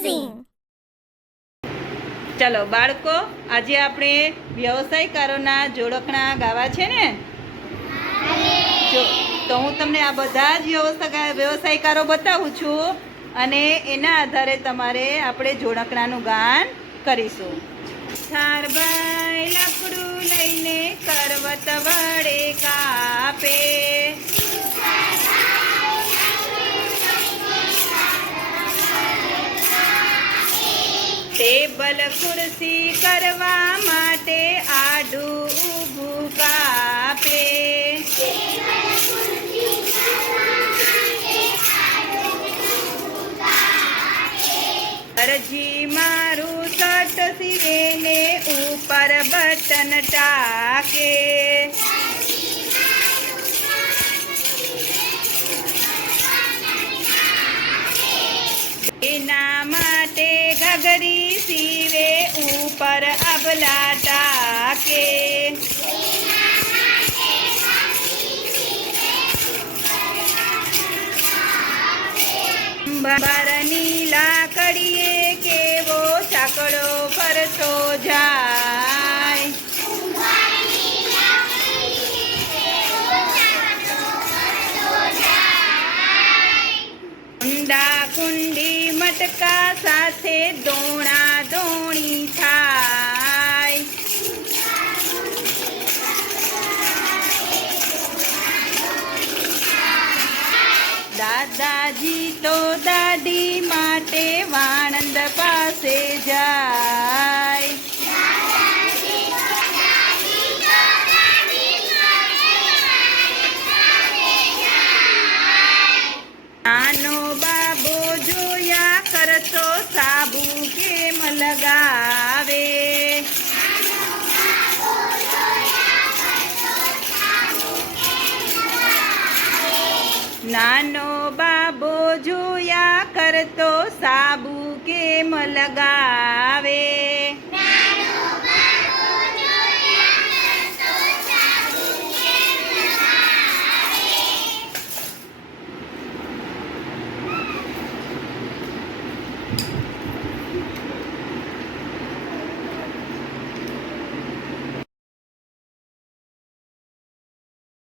amazing. चलो बाळको આજે આપણે વ્યવસાયકારોના જોડકણા ગાવા છે ને જો તો હું તમને આ બધા જ વ્યવસાયકારો બતાવું છું અને એના આધારે તમારે આપણે જોડકણાનું ગાન કરીશું. થારભાઈ લાકડું લઈને કરવત વડે કાપે, ટેબલ ખુરશી કરવા માટે આડું ઊભું કાપે, અરજી મારું શર્ટ સીવેને ઉપર બટન ટાકે, એના માટે ઘઘરી સીવે ઉપર અબલા ટાકે, અંબરની લાકડીએ કેવો ચાકડો ફરતો જાય, ઊંડા કુંડી મટકા સાથે દોણા દોણી થાય, દાદાજી તો દાદી માટે વાણંદ પાસે જાય, નાનો બાબો જોયા કરતો સાબુ કેમ લગાવે, નાનો બાબો જોયા કરતો સાબુ કેમ લગાવે,